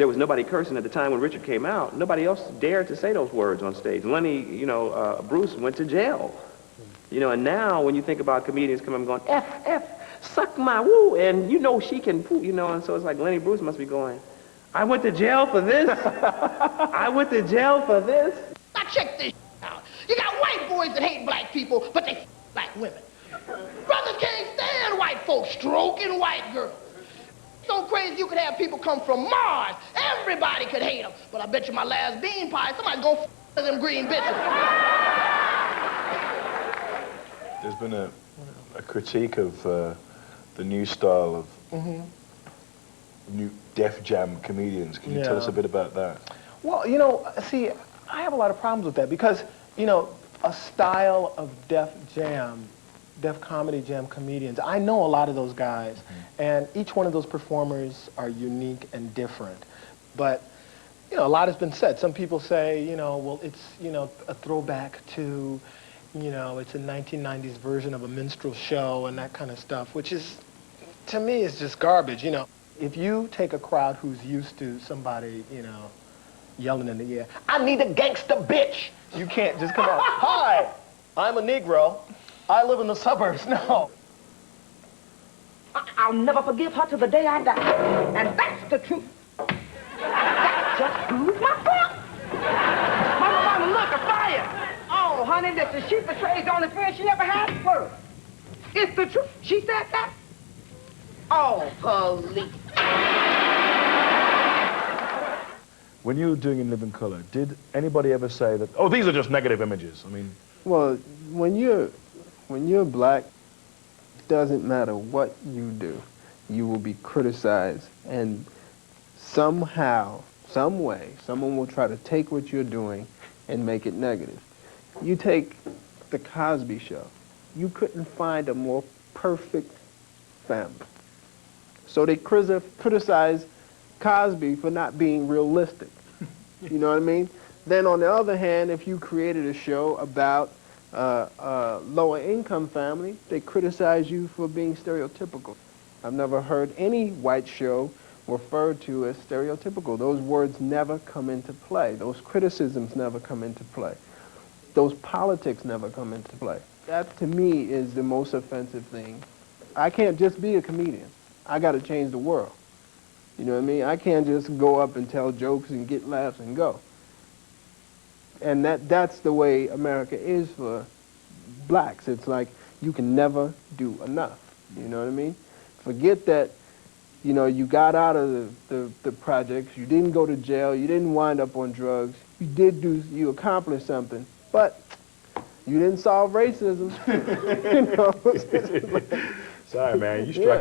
there was nobody cursing at the time when Richard came out, nobody else dared to say those words on stage. Lenny, you know, Bruce went to jail. You know, and now when you think about comedians coming going, F, F, suck my woo, and you know she can poo, you know, and so it's like Lenny Bruce must be going, I went to jail for this? I went to jail for this? Now check this out. You got white boys that hate black people, but they black women. Brothers can't stand white folks stroking white girls. So crazy you could have people come from Mars. Everybody could hate them. But I bet you my last bean pie, somebody's gonna f them green bitches. There's been a critique of the new style of new Def Jam comedians. Can you tell us a bit about that? Well, you know, see, I have a lot of problems with that because, you know, a style of Def Comedy Jam comedians, I know a lot of those guys, and each one of those performers are unique and different. But, you know, a lot has been said. Some people say, you know, well, it's, you know, a throwback to, you know, it's a 1990s version of a minstrel show and that kind of stuff, which is, to me, is just garbage, you know. If you take a crowd who's used to somebody, you know, yelling in the air, I need a gangster bitch, you can't just come out, hi, I'm a Negro, I live in the suburbs. No. I'll never forgive her till the day I die, and that's the truth. That just proves my point. Mama, look, a fire. Oh, honey, listen, she betrays the only friend she ever had in the world. It's the truth. She said that. Oh, police. When you were doing In Living Color, did anybody ever say that, oh, these are just negative images? I mean... Well, when you're black, it doesn't matter what you do, you will be criticized, and somehow, some way, someone will try to take what you're doing and make it negative. You take the Cosby Show. You couldn't find a more perfect family. So they criticize Cosby for not being realistic. You know what I mean? Then on the other hand, if you created a show about a lower income family, they criticize you for being stereotypical. I've never heard any white show referred to as stereotypical. Those words never come into play. Those criticisms never come into play. Those politics never come into play. That, to me, is the most offensive thing. I can't just be a comedian. I got to change the world. You know what I mean? I can't just go up and tell jokes and get laughs and go. And that's the way America is for blacks. It's like you can never do enough. You know what I mean? Forget that, you know, you got out of the projects, you didn't go to jail, you didn't wind up on drugs, you accomplished something, but you didn't solve racism. You know? Sorry, man, you struck